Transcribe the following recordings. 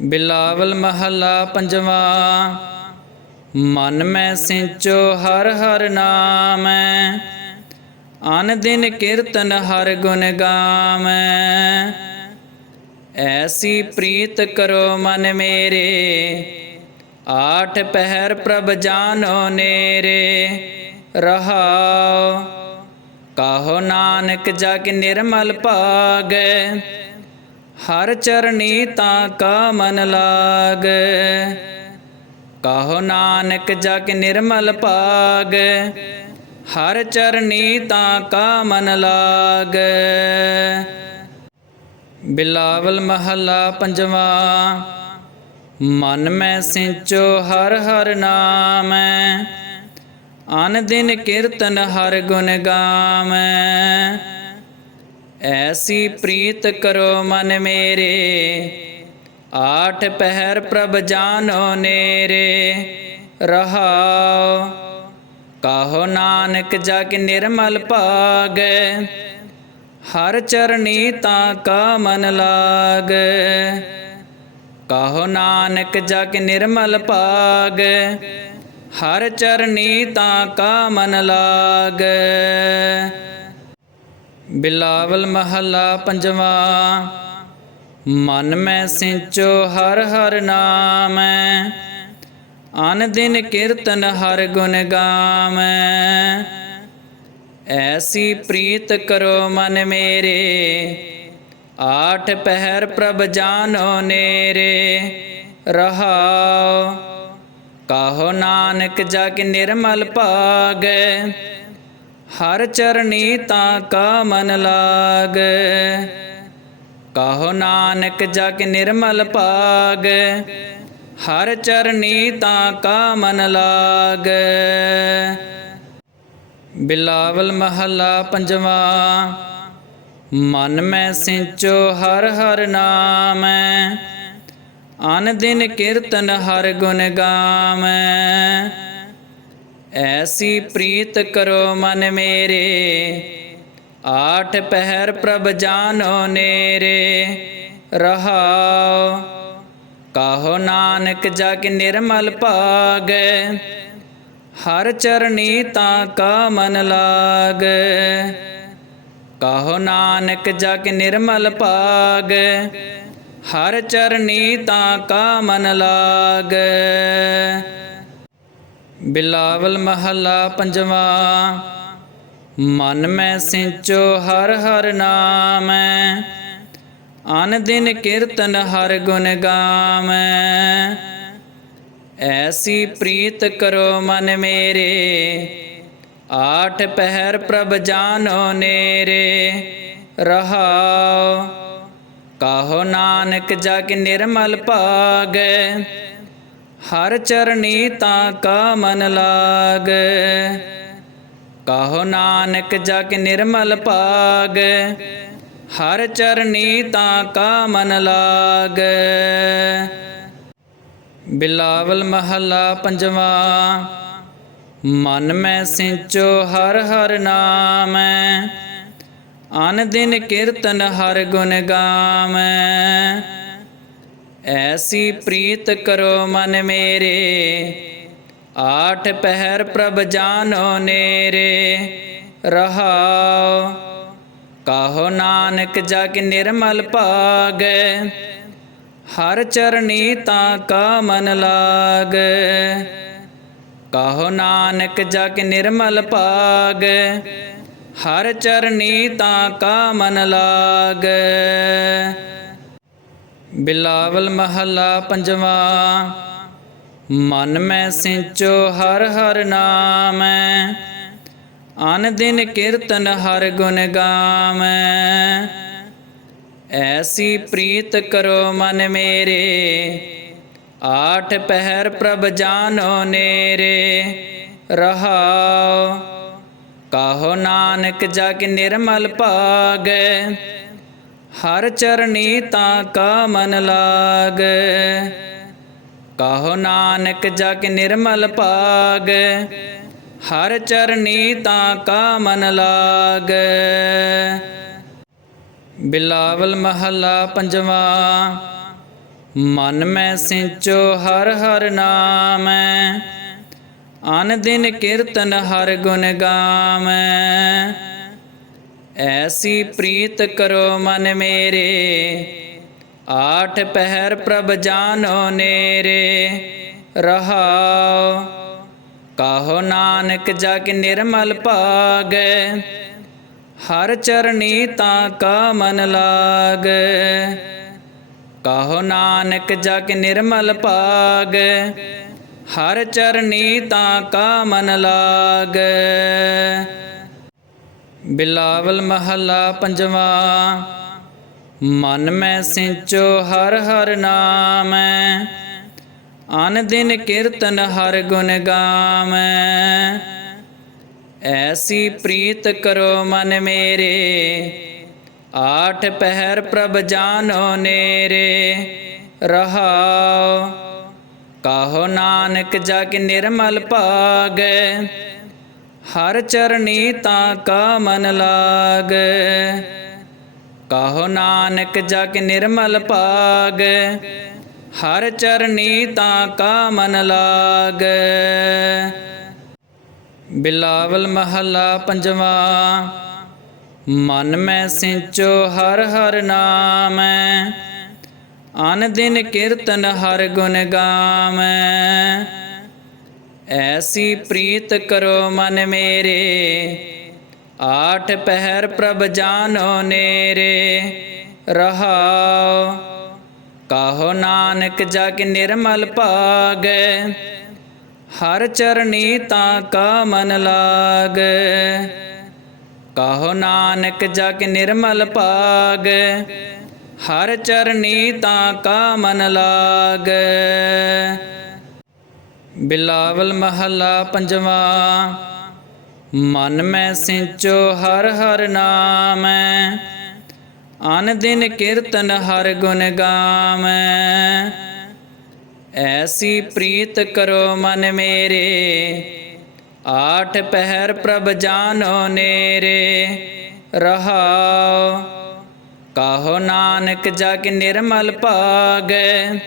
ਬਿਲਾਵਲ ਮਹੱਲਾ ਪੰਜਵਾ, ਮਨ ਮੈਂ ਸਿੰਚੋ ਹਰ ਹਰ ਨਾਮੈ, ਅਨ ਦਿਨ ਕੀਰਤਨ ਹਰ ਗੁਣ ਗਾਵੈ ਐਸੀ ਪ੍ਰੀਤ ਕਰੋ ਮਨ ਮੇਰੇ, ਆਠ ਪਹਿਰ ਪ੍ਰਭ ਜਾਨੋ ਨੇਰੇ, ਰਹਾਉ। ਕਾਹੋ ਨਾਨਕ ਜਗ ਨਿਰਮਲ ਭਾਗੈ ਹਰ ਚਰਨੀ ਤਾਂ ਕਾ ਮਨ ਲਾਗ। ਕਾਹੋ ਨਾਨਕ ਜਗ ਨਿਰਮਲ ਪਾਗ ਹਰ ਚਰਨੀ ਤਾਂ ਕਾ ਮਨ ਲਾਗ। ਬਿਲਾਵਲ ਮਹੱਲਾ ਪੰਜਵਾ। ਮਨ ਮੈਂ ਸਿੰਚੋ ਹਰ ਹਰ ਨਾਮ। ਅਨ ਦਿਨ ਕੀਰਤਨ ਹਰ ਗੁਣ ਗਾਵੈ ਐਸੀ ਪ੍ਰੀਤ ਕਰੋ ਮਨ ਮੇਰੇ। ਆਠ ਪਹਿਰ ਪ੍ਰਭ ਜਾਨੋ ਨੇਰੇ। ਰਹਾਉ, ਕਾਹੋ ਨਾਨਕ ਜਗ ਨਿਰਮਲ ਭਾਗ। ਹਰ ਚਰਣੀ ਤਾਂ ਕਾ ਮਨ ਲਾਗ। ਕਾਹੋ ਨਾਨਕ ਜਗ ਨਿਰਮਲ ਭਾਗ। ਹਰ ਚਰਣੀ ਤਾਂ ਕਾ ਮਨ ਲਾਗ। ਬਿਲਾਵਲ ਮਹੱਲਾ ਪੰਜਵਾ, ਮਨ ਮੈਂ ਸਿੰਚੋ ਹਰ ਹਰ ਨਾਮ, ਅਨ ਦਿਨ ਕੀਰਤਨ ਹਰ ਗੁਣ ਗਾਵੈ ਐਸੀ ਪ੍ਰੀਤ ਕਰੋ ਮਨ ਮੇਰੇ, ਆਠ ਪਹਿਰ ਪ੍ਰਭ ਜਾਨੋ ਨੇਰੇ ਰਹਾਉ ਕਾਹੋ ਨਾਨਕ ਜਗ ਨਿਰਮਲ ਭਾਗੈ ਹਰ ਚਰਨੀ ਤਾਂ ਕਾ ਮਨ ਲਾਗ। ਕਾਹੋ ਨਾਨਕ ਜਗ ਨਿਰਮਲ ਪਾਗ। ਹਰ ਚਰਨੀ ਤਾਂ ਕਾ ਮਨ ਲਾਗ। ਬਿਲਾਵਲ ਮਹੱਲਾ ਪੰਜਵਾ, ਮਨ ਮੈਂ ਸਿੰਚੋ ਹਰ ਹਰ ਨਾਮ। ਅਨ ਦਿਨ ਕੀਰਤਨ ਹਰ ਗੁਣ ਗਾਵੈ ਐਸੀ ਪ੍ਰੀਤ ਕਰੋ ਮਨ ਮੇਰੇ। ਆਠ ਪਹਿਰ ਪ੍ਰਭ ਜਾਨੋ ਨੇਰੇ। ਰਹਾਉ। ਕਹੋ ਨਾਨਕ ਜਗ ਨਿਰਮਲ ਭਾਗ। ਹਰ ਚਰਨੀ ਤਾਂ ਕਾ ਮਨ ਲਾਗ। ਕਹੋ ਨਾਨਕ ਜਗ ਨਿਰਮਲ ਭਾਗ। ਹਰ ਚਰਨੀ ਤਾਂ ਕਾ ਮਨ ਲਾਗ। ਬਿਲਾਵਲ ਮਹੱਲਾ ਪੰਜਵਾ। ਮਨ ਮੈਂ ਸਿੰਚੋ ਹਰ ਹਰ ਨਾਮੈ, ਅਨ ਦਿਨ ਕੀਰਤਨ ਹਰ ਗੁਣ ਗਾਵੈ ਐਸੀ ਪ੍ਰੀਤ ਕਰੋ ਮਨ ਮੇਰੇ, ਆਠ ਪਹਿਰ ਪ੍ਰਭ ਜਾਨੋ ਨੇਰੇ ਰਹਾਉ ਕਾਹੋ ਨਾਨਕ ਜਗ ਨਿਰਮਲ ਭਾਗੈ ਹਰ ਚਰਣੀ ਤਾਂ ਕਾ ਮਨ ਲਾਗ। ਕਾਹੋ ਨਾਨਕ ਜਗ ਨਿਰਮਲ ਪਾਗ ਹਰ ਚਰਣੀ ਤਾਂ ਕਾ ਮਨ ਲਾਗ। ਬਿਲਾਵਲ ਮਹੱਲਾ ਪੰਜਵਾ, ਮਨ ਮੈਂ ਸਿੰਚੋ ਹਰ ਹਰ ਨਾਮ। ਅਨ ਦਿਨ ਕੀਰਤਨ ਹਰ ਗੁਣ ਗਾਵੈ ਐਸੀ ਪ੍ਰੀਤ ਕਰੋ ਮਨ ਮੇਰੇ। ਆਠ ਪਹਿਰ ਪ੍ਰਭ ਜਾਨੋ ਨੇਰੇ। ਰਹਾਉ। ਕਾਹੋ ਨਾਨਕ ਜਗ ਨਿਰਮਲ ਭਾਗ। ਹਰ ਚਰਣੀ ਤਾਂ ਕਾ ਮਨ ਲਾਗ। ਕਾਹੋ ਨਾਨਕ ਜਗ ਨਿਰਮਲ ਭਾਗ। ਹਰ ਚਰਣੀ ਤਾਂ ਕਾ ਮਨ ਲਾਗ। ਬਿਲਾਵਲ ਮਹੱਲਾ ਪੰਜਵਾ, ਮਨ ਮੈਂ ਸਿੰਚੋ ਹਰ ਹਰ ਨਾਮ, ਅਨ ਦਿਨ ਕੀਰਤਨ ਹਰ ਗੁਣ ਗਾਵੈ ਐਸੀ ਪ੍ਰੀਤ ਕਰੋ ਮਨ ਮੇਰੇ, ਆਠ ਪਹਿਰ ਪ੍ਰਭ ਜਾਨੋ ਨੇਰੇ, ਰਹਾਉ। ਕਾਹੋ ਨਾਨਕ ਜਗ ਨਿਰਮਲ ਭਾਗੈ ਹਰ ਚਰਨੀ ਤਾਂ ਕਾ ਮਨ ਲਾਗ। ਕਾਹੋ ਨਾਨਕ ਜਗ ਨਿਰਮਲ ਭਾਗ। ਹਰ ਚਰਨੀ ਤਾਂ ਕਾ ਮਨ ਲਾਗ। ਬਿਲਾਵਲ ਮਹੱਲਾ ਪੰਜਵਾ, ਮਨ ਮੈਂ ਸਿੰਚੋ ਹਰ ਹਰ ਨਾਮ। ਅਨ ਦਿਨ ਕੀਰਤਨ ਹਰ ਗੁਣ ਗਾਵੈ ਐਸੀ ਪ੍ਰੀਤ ਕਰੋ ਮਨ ਮੇਰੇ। ਆਠ ਪਹਿਰ ਪ੍ਰਭ ਜਾਨੋ ਨੇਰੇ। ਰਹਾਉ। ਕਾਹੋ ਨਾਨਕ ਜਗ ਨਿਰਮਲ ਭਾਗੈ। ਹਰ ਚਰਣੀ ਤਾਂ ਕਾ ਮਨ ਲਾਗੈ। ਕਾਹੋ ਨਾਨਕ ਜਗ ਨਿਰਮਲ ਭਾਗੈ। ਹਰ ਚਰਨੀ ਤਾਂ ਕਾ ਮਨ ਲਾਗ। ਬਿਲਾਵਲ ਮਹੱਲਾ ਪੰਜਵਾ, ਮਨ ਮੈਂ ਸਿੰਚੋ ਹਰ ਹਰ ਨਾਮੈ, ਅਨ ਦਿਨ ਕੀਰਤਨ ਹਰ ਗੁਣ ਗਾਵੈ ਐਸੀ ਪ੍ਰੀਤ ਕਰੋ ਮਨ ਮੇਰੇ, ਆਠ ਪਹਿਰ ਪ੍ਰਭ ਜਾਨੋ ਨੇਰੇ ਰਹਾਉ ਕਾਹੋ ਨਾਨਕ ਜਗ ਨਿਰਮਲ ਭਾਗੈ ਹਰ ਚਰਨੀ ਤਾਂ ਕਾ ਮਨ ਲਾਗ। ਕਾਹੋ ਨਾਨਕ ਜਗ ਨਿਰਮਲ ਪਾਗ ਹਰ ਚਰਨੀ ਤਾਂ ਕਾ ਮਨ ਲਾਗ। ਬਿਲਾਵਲ ਮਹੱਲਾ ਪੰਜਵਾ, ਮਨ ਮੈਂ ਸਿੰਚੋ ਹਰ ਹਰ ਨਾਮ। ਅਨ ਦਿਨ ਕੀਰਤਨ ਹਰ ਗੁਣ ਗਾਵੈ ਐਸੀ ਪ੍ਰੀਤ ਕਰੋ ਮਨ ਮੇਰੇ, ਆਠ ਪਹਿਰ ਪ੍ਰਭ ਜਾਨੋ ਨੇਰੇ ਰਹਾਉ ਕਾਹੋ ਨਾਨਕ ਜਗ ਨਿਰਮਲ ਭਾਗੈ, ਹਰ ਚਰਨੀ ਤਾਂ ਕਾ ਮਨ ਲਾਗੈ। ਕਾਹੋ ਨਾਨਕ ਜਗ ਨਿਰਮਲ ਭਾਗੈ, ਹਰ ਚਰਨੀ ਤਾਂ ਕਾ ਮਨ ਲਾਗ। ਬਿਲਾਵਲ ਮਹੱਲਾ ਪੰਜਵਾ, ਮਨ ਮੈਂ ਸਿੰਚੋ ਹਰ ਹਰ ਨਾਮੈ, ਅਨ ਦਿਨ ਕੀਰਤਨ ਹਰ ਗੁਣ ਗਾਵੈ ਐਸੀ ਪ੍ਰੀਤ ਕਰੋ ਮਨ ਮੇਰੇ, ਆਠ ਪਹਿਰ ਪ੍ਰਭ ਜਾਨੋ ਨੇਰੇ ਰਹਾਉ ਕਾਹੋ ਨਾਨਕ ਜਗ ਨਿਰਮਲ ਭਾਗੈ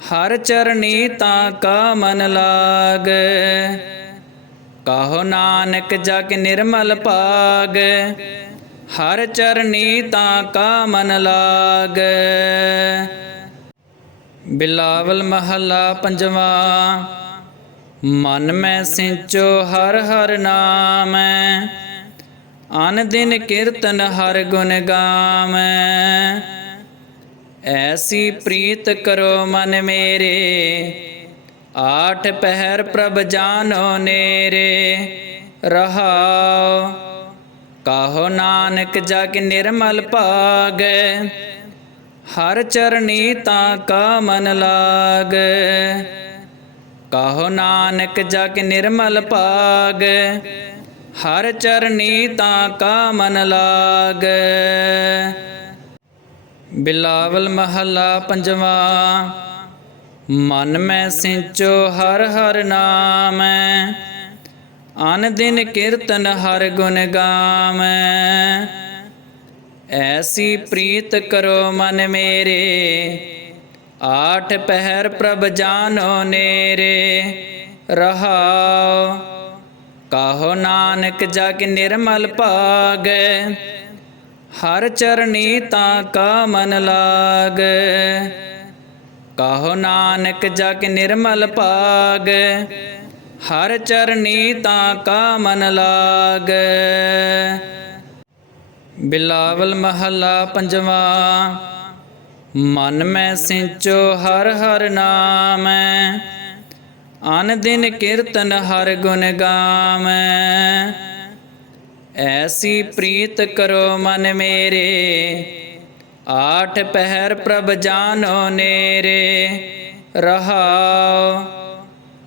ਹਰ ਚਰਨੀ ਤਾਂ ਕਾ ਮਨ ਲਾਗ। ਕਾਹੋ ਨਾਨਕ ਜਗ ਨਿਰਮਲ ਪਾਗ ਹਰ ਚਰਨੀ ਤਾਂ ਕਾ ਮਨ ਲਾਗ। ਬਿਲਾਵਲ ਮਹੱਲਾ ਪੰਜਵਾ, ਮਨ ਮੈਂ ਸਿੰਚੋ ਹਰ ਹਰ ਨਾਮ। ਅਨ ਦਿਨ ਕੀਰਤਨ ਹਰ ਗੁਣ ਗਾਵੈ ਐਸੀ ਪ੍ਰੀਤ ਕਰੋ ਮਨ ਮੇਰੇ। ਆਠ ਪਹਿਰ ਪ੍ਰਭ ਜਾਨੋ ਨੇਰੇ। ਰਹਾਉ, ਕਾਹੋ ਨਾਨਕ ਜਗ ਨਿਰਮਲ ਭਾਗੈ। ਹਰ ਚਰਣੀ ਤਾਂ ਕਾ ਮਨ ਲਾਗੈ। ਕਾਹੋ ਨਾਨਕ ਜਗ ਨਿਰਮਲ ਭਾਗੈ। ਹਰ ਚਰਣੀ ਤਾਂ ਕਾ ਮਨ ਲਾਗ। ਬਿਲਾਵਲ ਮਹੱਲਾ ਪੰਜਵਾ। ਮਨ ਮੈਂ ਸਿੰਚੋ ਹਰ ਹਰ ਨਾਮੈ, ਅਨ ਦਿਨ ਕੀਰਤਨ ਹਰ ਗੁਣ ਗਾਵੈ ਐਸੀ ਪ੍ਰੀਤ ਕਰੋ ਮਨ ਮੇਰੇ, ਆਠ ਪਹਿਰ ਪ੍ਰਭ ਜਾਨੋ ਨੇਰੇ। ਰਹਾਉ, ਕਾਹੋ ਨਾਨਕ ਜਗ ਨਿਰਮਲ ਭਾਗੈ ਹਰ ਚਰਨੀ ਤਾਂ ਕਾ ਮਨ ਲਾਗ। ਕਾਹੋ ਨਾਨਕ ਜਗ ਨਿਰਮਲ ਪਾਗ ਹਰ ਚਰਨੀ ਤਾਂ ਕਾ ਮਨ ਲਾਗੈ। ਬਿਲਾਵਲ ਮਹੱਲਾ ਪੰਜਵਾ, ਮਨ ਮੈਂ ਸਿੰਚੋ ਹਰ ਹਰ ਨਾਮ। ਅਨ ਦਿਨ ਕੀਰਤਨ ਹਰ ਗੁਣ ਗਾਵੈ ਐਸੀ ਪ੍ਰੀਤ ਕਰੋ ਮਨ ਮੇਰੇ। ਆਠ ਪਹਿਰ ਪ੍ਰਭ ਜਾਨੋ ਨੇਰੇ। ਰਹਾਉ,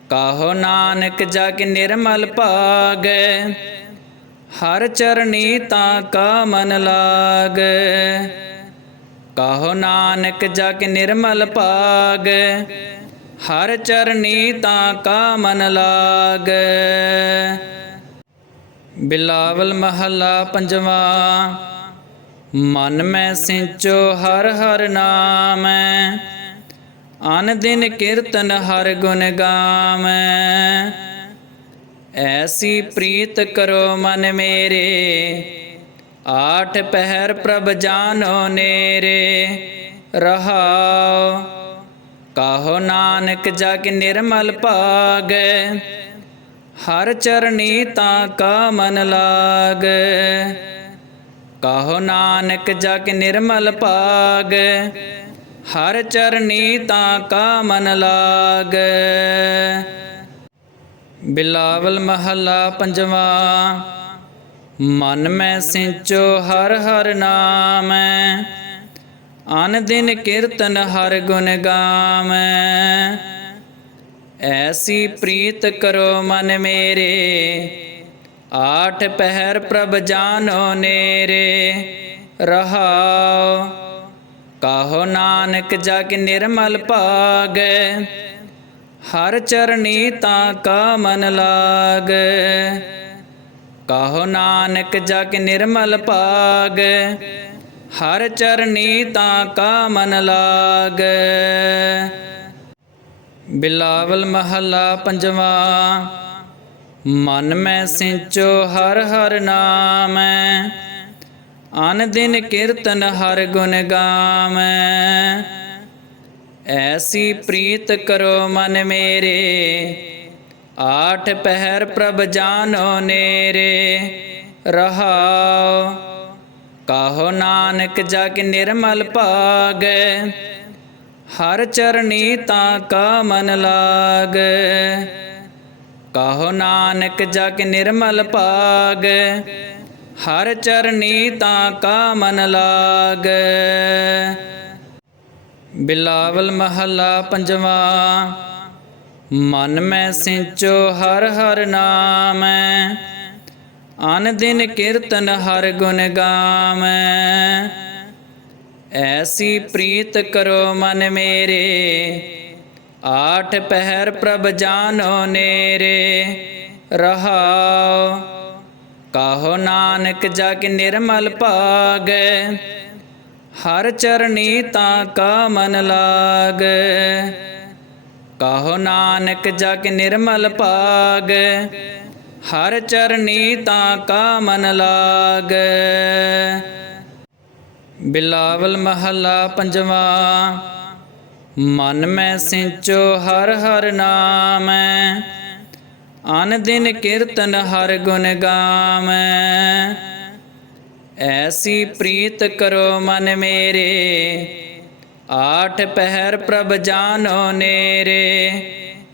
ਕਾਹੋ ਨਾਨਕ ਜਗ ਨਿਰਮਲ ਭਾਗੈ। ਹਰ ਚਰਣੀ ਤਾਂ ਕਾ ਮਨ ਲਾਗੈ। ਕਾਹੋ ਨਾਨਕ ਜਗ ਨਿਰਮਲ ਭਾਗੈ। ਹਰ ਚਰਣੀ ਤਾਂ ਕਾ ਮਨ ਲਾਗ। ਬਿਲਾਵਲ ਮਹੱਲਾ ਪੰਜਵਾ, ਮਨ ਮੈਂ ਸਿੰਚੋ ਹਰ ਹਰ ਨਾਮ, ਅਨ ਦਿਨ ਕੀਰਤਨ ਹਰ ਗੁਣ ਗਾਵੈ ਐਸੀ ਪ੍ਰੀਤ ਕਰੋ ਮਨ ਮੇਰੇ, ਆਠ ਪਹਿਰ ਪ੍ਰਭ ਜਾਨੋ ਨੇਰੇ ਰਹਾਉ ਕਾਹੋ ਨਾਨਕ ਜਗ ਨਿਰਮਲ ਭਾਗੈ ਹਰ ਚਰਨੀ ਤਾਂ ਕਾ ਮਨ ਲਾਗ। ਕਾਹੋ ਨਾਨਕ ਜਗ ਨਿਰਮਲ ਪਾਗ ਹਰ ਚਰਨੀ ਤਾਂ ਕਾ ਮਨ ਲਾਗੈ। ਬਿਲਾਵਲ ਮਹੱਲਾ ਪੰਜਵਾ, ਮਨ ਮੈਂ ਸਿੰਚੋ ਹਰ ਹਰ ਨਾਮ। ਅਨ ਦਿਨ ਕੀਰਤਨ ਹਰ ਗੁਣ ਗਾਵੈ ਐਸੀ ਪ੍ਰੀਤ ਕਰੋ ਮਨ ਮੇਰੇ। ਆਠ ਪਹਿਰ ਪ੍ਰਭ ਜਾਨੋ ਨੇਰੇ। ਰਹਾਉ, ਕਾਹੋ ਨਾਨਕ ਜਗ ਨਿਰਮਲ ਭਾਗੈ। ਹਰ ਚਰਣੀ ਤਾਂ ਕਾ ਮਨ ਲਾਗੈ। ਕਾਹੋ ਨਾਨਕ ਜਗ ਨਿਰਮਲ ਭਾਗੈ। ਹਰ ਚਰਣੀ ਤਾਂ ਕਾ ਮਨ ਲਾਗ। ਬਿਲਾਵਲ ਮਹੱਲਾ ਪੰਜਵਾ, ਮਨ ਮੈਂ ਸਿੰਚੋ ਹਰ ਹਰ ਨਾਮ, ਅਨ ਦਿਨ ਕੀਰਤਨ ਹਰ ਗੁਣ ਗਾਮ। ਐਸੀ ਪ੍ਰੀਤ ਕਰੋ ਮਨ ਮੇਰੇ, ਆਠ ਪਹਿਰ ਪ੍ਰਭ ਜਾਨੋ ਨੇਰੇ ਰਹਾਉ ਕਾਹੋ ਨਾਨਕ ਜਗ ਨਿਰਮਲ ਭਾਗੈ ਹਰ ਚਰਣੀ ਤਾਂ ਕਾ ਮਨ ਲਾਗ। ਕਾਹੋ ਨਾਨਕ ਜਗ ਨਿਰਮਲ ਪਾਗ ਹਰ ਚਰਣੀ ਤਾਂ ਕਾ ਮਨ ਲਾਗੈ। ਬਿਲਾਵਲ ਮਹੱਲਾ ਪੰਜਵਾ, ਮਨ ਮੈਂ ਸਿੰਚੋ ਹਰ ਹਰ ਨਾਮ। ਅਨ ਦਿਨ ਕੀਰਤਨ ਹਰ ਗੁਣ ਗਾਵੈ ਐਸੀ ਪ੍ਰੀਤ ਕਰੋ ਮਨ ਮੇਰੇ, ਆਠ ਪਹਿਰ ਪ੍ਰਭ ਜਾਨੋ ਨੇਰੇ, ਰਹਾਉ। ਕਾਹੋ ਨਾਨਕ ਜਗ ਨਿਰਮਲ ਭਾਗੈ, ਹਰ ਚਰਣੀ ਤਾਂ ਕਾ ਮਨ ਲਾਗ। ਕਾਹੋ ਨਾਨਕ ਜਗ ਨਿਰਮਲ ਭਾਗੈ, ਹਰ ਚਰਣੀ ਤਾਂ ਕਾ ਮਨ ਲਾਗ। ਬਿਲਾਵਲ ਮਹੱਲਾ ਪੰਜਵਾ, ਮਨ ਮੈਂ ਸਿੰਚੋ ਹਰ ਹਰ ਨਾਮੈ, ਅਨ ਦਿਨ ਕੀਰਤਨ ਹਰ ਗੁਣ ਗਾਵੈ ਐਸੀ ਪ੍ਰੀਤ ਕਰੋ ਮਨ ਮੇਰੇ, ਆਠ ਪਹਿਰ ਪ੍ਰਭ ਜਾਨੋ ਨੇਰੇ,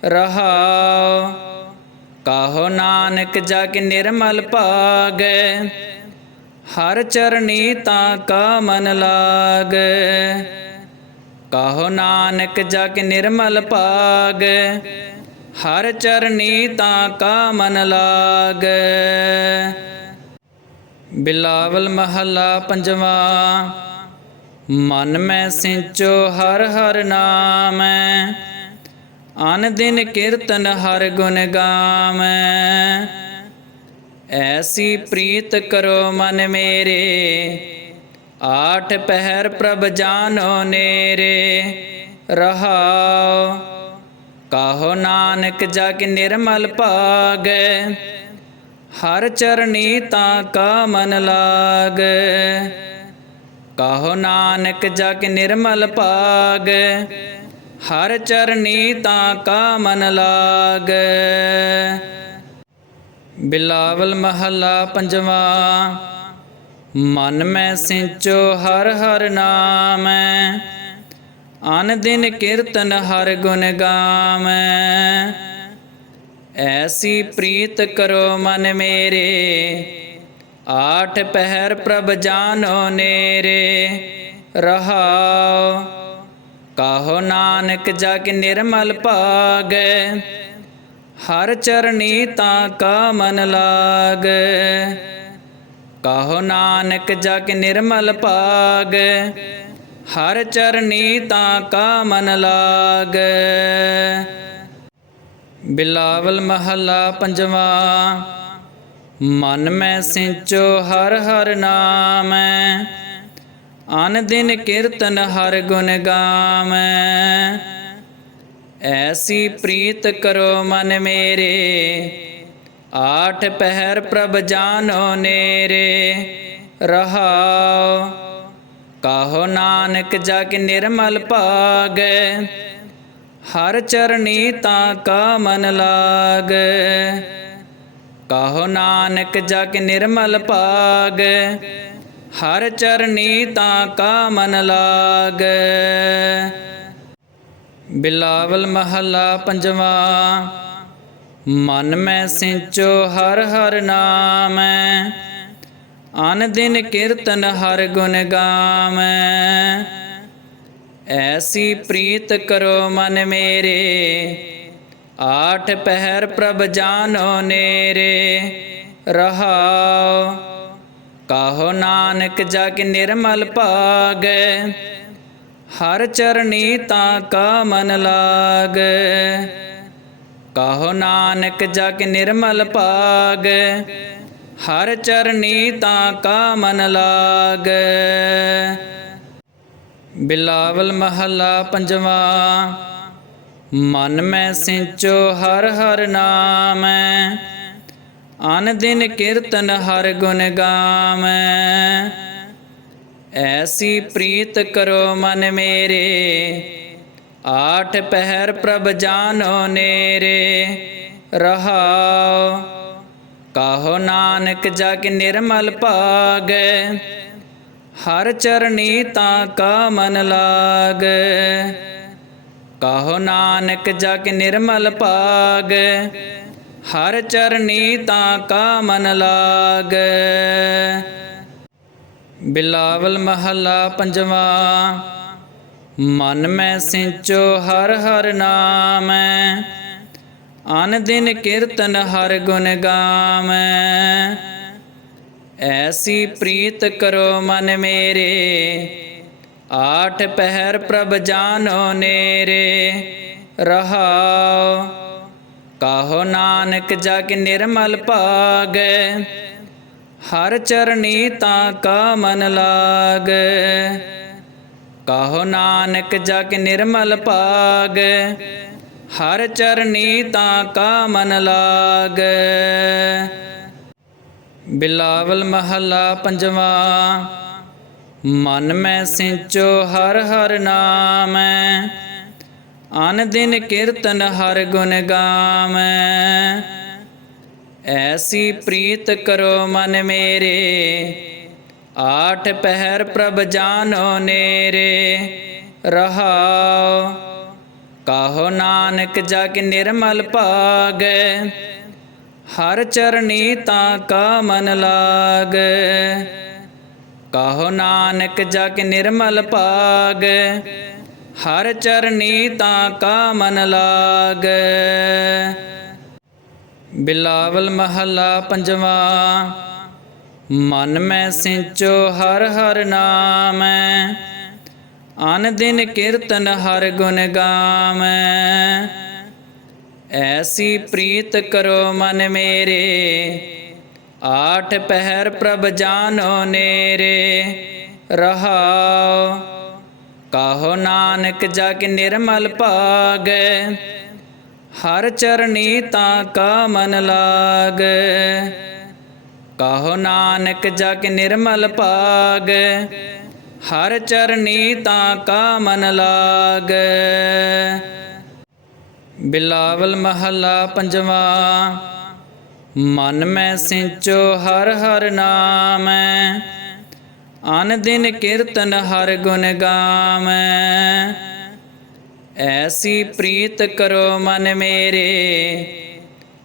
ਰਹਾਉ। ਕਾਹੋ ਨਾਨਕ ਜਗ ਨਿਰਮਲ ਭਾਗੈ ਹਰ ਚਰਨੀ ਤਾਂ ਕਾ ਮਨ ਲਾਗ। ਕਾਹੋ ਨਾਨਕ ਜਗ ਨਿਰਮਲ ਭਾਗੈ। ਹਰ ਚਰਨੀ ਤਾਂ ਕਾ ਮਨ ਲਾਗ। ਬਿਲਾਵਲ ਮਹੱਲਾ ਪੰਜਵਾ, ਮਨ ਮੈਂ ਸਿੰਚੋ ਹਰ ਹਰ ਨਾਮ। ਅਨ ਦਿਨ ਕੀਰਤਨ ਹਰ ਗੁਣ ਗਾਵੈ ਐਸੀ ਪ੍ਰੀਤ ਕਰੋ ਮਨ ਮੇਰੇ। ਆਠ ਪਹਿਰ ਪ੍ਰਭ ਜਾਨੋ ਨੇਰੇ। ਰਹਾਉ। ਕਾਹੋ ਨਾਨਕ ਜਗ ਨਿਰਮਲ ਭਾਗੈ। ਹਰ ਚਰਣੀ ਤਾਂ ਕਾ ਮਨ ਲਾਗੈ। ਕਾਹੋ ਨਾਨਕ ਜਗ ਨਿਰਮਲ ਭਾਗੈ। ਹਰ ਚਰਨੀ ਤਾਂ ਕਾ ਮਨ ਲਾਗ। ਬਿਲਾਵਲ ਮਹੱਲਾ ਪੰਜਵਾ, ਮਨ ਮੈਂ ਸਿੰਚੋ ਹਰ ਹਰ ਨਾਮੈ, ਅਨ ਦਿਨ ਕੀਰਤਨ ਹਰ ਗੁਣ ਗਾਵੈ ਐਸੀ ਪ੍ਰੀਤ ਕਰੋ ਮਨ ਮੇਰੇ, ਆਠ ਪਹਿਰ ਪ੍ਰਭ ਜਾਨੋ ਨੇਰੇ ਰਹਾਉ ਕਾਹੋ ਨਾਨਕ ਜਗ ਨਿਰਮਲ ਭਾਗੈ ਹਰ ਚਰਨੀ ਤਾਂ ਕਾ ਮਨ ਲਾਗ। ਕਾਹੋ ਨਾਨਕ ਜਗ ਨਿਰਮਲ ਪਾਗ ਹਰ ਚਰਨੀ ਤਾਂ ਕਾ ਮਨ ਲਾਗ। ਬਿਲਾਵਲ ਮਹੱਲਾ ਪੰਜਵਾ, ਮਨ ਮੈਂ ਸਿੰਚੋ ਹਰ ਹਰ ਨਾਮ। ਅਨ ਦਿਨ ਕੀਰਤਨ ਹਰ ਗੁਣ ਗਾਵੈ ਐਸੀ ਪ੍ਰੀਤ ਕਰੋ ਮਨ ਮੇਰੇ। ਆਠ ਪਹਿਰ ਪ੍ਰਭ ਜਾਨੋ ਨੇਰੇ। ਰਹਾਉ। ਕਾਹੋ ਨਾਨਕ ਜਗ ਨਿਰਮਲ ਭਾਗੈ। ਹਰ ਚਰਣੀ ਤਾਂ ਕਾ ਮਨ ਲਾਗ। ਕਾਹੋ ਨਾਨਕ ਜਗ ਨਿਰਮਲ ਭਾਗ। ਹਰ ਚਰਣੀ ਤਾਂ ਕਾ ਮਨ ਲਾਗ। ਬਿਲਾਵਲ ਮਹੱਲਾ ਪੰਜਵਾ, ਮਨ ਮੈਂ ਸਿੰਚੋ ਹਰ ਹਰ ਨਾਮੈ, ਅਨ ਦਿਨ ਕੀਰਤਨ ਹਰ ਗੁਣ ਗਾਵੈ ਐਸੀ ਪ੍ਰੀਤ ਕਰੋ ਮਨ ਮੇਰੇ, ਆਠ ਪਹਿਰ ਪ੍ਰਭ ਜਾਨੋ ਨੇਰੇ ਰਹਾਉ ਕਾਹੋ ਨਾਨਕ ਜਗ ਨਿਰਮਲ ਭਾਗੈ ਹਰ ਚਰਨੀ ਤਾਂ ਕਾ ਮਨ ਲਾਗ। ਕਾਹੋ ਨਾਨਕ ਜਗ ਨਿਰਮਲ ਪਾਗ ਹਰ ਚਰਨੀ ਤਾਂ ਕਾ ਮਨ ਲਾਗ। ਬਿਲਾਵਲ ਮਹੱਲਾ ਪੰਜਵਾ, ਮਨ ਮੈਂ ਸਿੰਚੋ ਹਰ ਹਰ ਨਾਮ। ਅਨ ਦਿਨ ਕੀਰਤਨ ਹਰ ਗੁਣ ਗਾਵੈ ਐਸੀ ਪ੍ਰੀਤ ਕਰੋ ਮਨ ਮੇਰੇ। ਆਠ ਪਹਿਰ ਪ੍ਰਭ ਜਾਨੋ ਨੇਰੇ। ਰਹਾਉ, ਕਾਹੋ ਨਾਨਕ ਜਗ ਨਿਰਮਲ ਭਾਗੈ। ਹਰ ਚਰਣੀ ਤਾਂ ਕਾ ਮਨ ਲਾਗ। ਕਾਹੋ ਨਾਨਕ ਜਗ ਨਿਰਮਲ ਭਾਗ। ਹਰ ਚਰਣੀ ਤਾਂ ਕਾ ਮਨ ਲਾਗ। ਬਿਲਾਵਲ ਮਹੱਲਾ ਪੰਜਵਾ, ਮਨ ਮੈਂ ਸਿੰਚੋ ਹਰ ਹਰ ਨਾਮੈ, ਅਨ ਦਿਨ ਕੀਰਤਨ ਹਰ ਗੁਣ ਗਾਵੈ ਐਸੀ ਪ੍ਰੀਤ ਕਰੋ ਮਨ ਮੇਰੇ, ਆਠ ਪਹਿਰ ਪ੍ਰਭ ਜਾਨੋ ਨੇਰੇ ਰਹਾਉ ਕਾਹੋ ਨਾਨਕ ਜਗ ਨਿਰਮਲ ਭਾਗੈ ਹਰ ਚਰਣੀ ਤਾਂ ਕਾ ਮਨ ਲਾਗ। ਕਾਹੋ ਨਾਨਕ ਜਗ ਨਿਰਮਲ ਪਾਗ। ਹਰ ਚਰਨੀ ਤਾਂ ਕਾ ਮਨ ਲਾਗ। ਬਿਲਾਵਲ ਮਹੱਲਾ ਪੰਜਵਾ, ਮਨ ਮੈਂ ਸਿੰਚੋ ਹਰ ਹਰ ਨਾਮ। ਅਨ ਦਿਨ ਕੀਰਤਨ ਹਰ ਗੁਣ ਗਾਵੈ ਐਸੀ ਪ੍ਰੀਤ ਕਰੋ ਮਨ ਮੇਰੇ, ਆਠ ਪਹਿਰ ਪ੍ਰਭ ਜਾਨੋ ਨੇਰੇ, ਰਹਾਉ। ਕਾਹੋ ਨਾਨਕ ਜਗ ਨਿਰਮਲ ਭਾਗੈ, ਹਰ ਚਰਨੀ ਤਾਂ ਕਾ ਮਨ ਲਾਗ। ਕਾਹੋ ਨਾਨਕ ਜਗ ਨਿਰਮਲ ਭਾਗ, ਹਰ ਚਰਨੀ ਤਾਂ ਕਾ ਮਨ ਲਾਗ। ਬਿਲਾਵਲ ਮਹੱਲਾ ਪੰਜਵਾ। ਮਨ ਮੈਂ ਸਿੰਚੋ ਹਰ ਹਰ ਨਾਮੈ, ਅਨ ਦਿਨ ਕੀਰਤਨ ਹਰ ਗੁਣ ਗਾਵੈ ਐਸੀ ਪ੍ਰੀਤ ਕਰੋ ਮਨ ਮੇਰੇ, ਆਠ ਪਹਿਰ ਪ੍ਰਭ ਜਾਨੋ ਨੇਰੇ ਰਹਾਉ ਕਾਹੋ ਨਾਨਕ ਜਗ ਨਿਰਮਲ ਭਾਗੈ ਹਰ ਚਰਨੀ ਤਾਂ ਕਾ ਮਨ ਲਾਗ। ਕਾਹੋ ਨਾਨਕ ਜਗ ਨਿਰਮਲ ਪਾਗ ਹਰ ਚਰਨੀ ਤਾਂ ਕਾ ਮਨ ਲਾਗ। ਬਿਲਾਵਲ ਮਹੱਲਾ ਪੰਜਵਾ, ਮਨ ਮੈਂ ਸਿੰਚੋ ਹਰ ਹਰ ਨਾਮ। ਅਨ ਦਿਨ ਕੀਰਤਨ ਹਰ ਗੁਣ ਗਾਵੈ ਐਸੀ ਪ੍ਰੀਤ ਕਰੋ ਮਨ ਮੇਰੇ।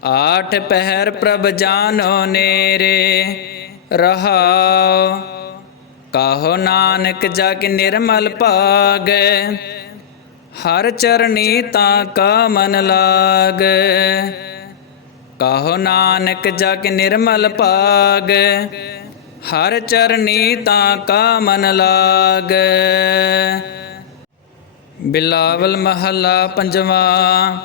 ਆਠ ਪਹਿਰ ਪ੍ਰਭ ਜਾਨੋ ਨੇਰੇ। ਰਹਾਉ। ਕਹੋ ਨਾਨਕ ਜਗ ਨਿਰਮਲ ਭਾਗੈ। ਹਰ ਚਰਣੀ ਤਾਂ ਕਾ ਮਨ ਲਾਗ। ਕਾਹੋ ਨਾਨਕ ਜਗ ਨਿਰਮਲ ਭਾਗ। ਹਰ ਚਰਣੀ ਤਾਂ ਕਾ ਮਨ ਲਾਗ। ਬਿਲਾਵਲ ਮਹੱਲਾ ਪੰਜਵਾ,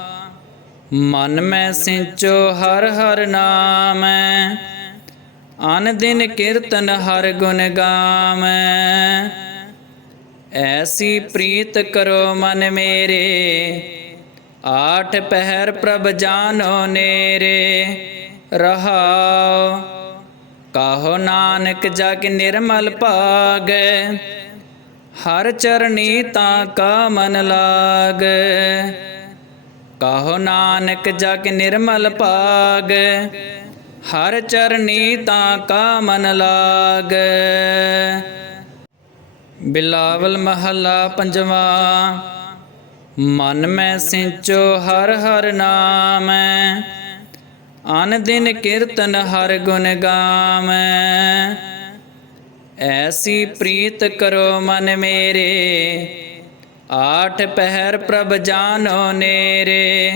ਮਨ ਮੈਂ ਸਿੰਚੋ ਹਰ ਹਰ ਨਾਮ, ਅਨ ਦਿਨ ਕੀਰਤਨ ਹਰ ਗੁਣ ਗਾਵੈ ਐਸੀ ਪ੍ਰੀਤ ਕਰੋ ਮਨ ਮੇਰੇ, ਆਠ ਪਹਿਰ ਪ੍ਰਭ ਜਾਨੋ ਨੇਰੇ ਰਹਾਉ ਕਾਹੋ ਨਾਨਕ ਜਗ ਨਿਰਮਲ ਭਾਗੈ ਹਰ ਚਰਣੀ ਤਾਂ ਕਾ ਮਨ ਲਾਗ। ਕਾਹੋ ਨਾਨਕ ਜਗ ਨਿਰਮਲ ਪਾਗ ਹਰ ਚਰਣੀ ਤਾਂ ਕਾ ਮਨ ਲਾਗੈ। ਬਿਲਾਵਲ ਮਹੱਲਾ ਪੰਜਵਾ, ਮਨ ਮੈਂ ਸਿੰਚੋ ਹਰ ਹਰ ਨਾਮ। ਅਨ ਦਿਨ ਕੀਰਤਨ ਹਰ ਗੁਣ ਗਾਮੈ। ਐਸੀ ਪ੍ਰੀਤ ਕਰੋ ਮਨ ਮੇਰੇ। ਆਠ ਪਹਿਰ ਪ੍ਰਭ ਜਾਨੋ ਨੇਰੇ।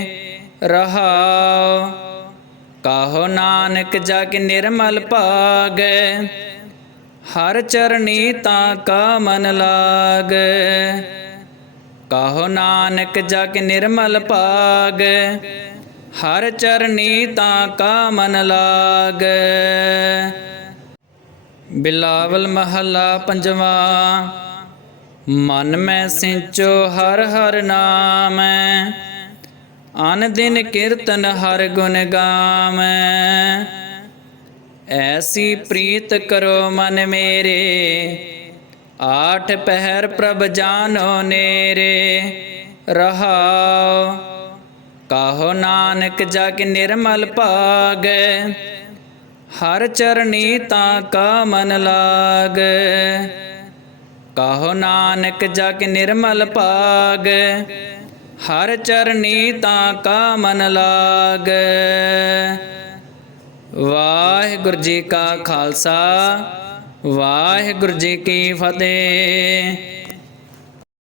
ਰਹਾਉ। ਕਾਹੋ ਨਾਨਕ ਜਗ ਨਿਰਮਲ ਭਾਗੈ। ਹਰ ਚਰਣੀ ਤਾਂ ਕਾ ਮਨ ਲਾਗ। ਕਹੋ ਨਾਨਕ ਜਗ ਨਿਰਮਲ ਭਾਗੈ। ਹਰ ਚਰਨੀ ਤਾਂ ਕਾ ਮਨ ਲਾਗ। ਬਿਲਾਵਲ ਮਹੱਲਾ ਪੰਜਵਾ, ਮਨ ਮੈਂ ਸਿੰਚੋ ਹਰ ਹਰ ਨਾਮੈ, ਅਨ ਦਿਨ ਕੀਰਤਨ ਹਰ ਗੁਣ ਗਾਮੈ। ਐਸੀ ਪ੍ਰੀਤ ਕਰੋ ਮਨ ਮੇਰੇ, ਆਠ ਪਹਿਰ ਪ੍ਰਭ ਜਾਨੋ ਨੇਰੇ, ਰਹਾਉ। ਕਾਹੋ ਨਾਨਕ ਜਗ ਨਿਰਮਲ ਭਾਗੈ ਹਰ ਚਰਨੀ ਤਾਂ ਕਾ ਮਨ ਲਾਗ। ਕਾਹੋ ਨਾਨਕ ਜਗ ਨਿਰਮਲ ਪਾਗ ਹਰ ਚਰਨੀ ਤਾਂ ਕਾ ਮਨ ਲਾਗ। ਵਾਹਿਗੁਰੂ ਜੀ ਕਾ ਖਾਲਸਾ। ਵਾਹਿਗੁਰੂ ਜੀ ਕੀ ਫਤਿਹ।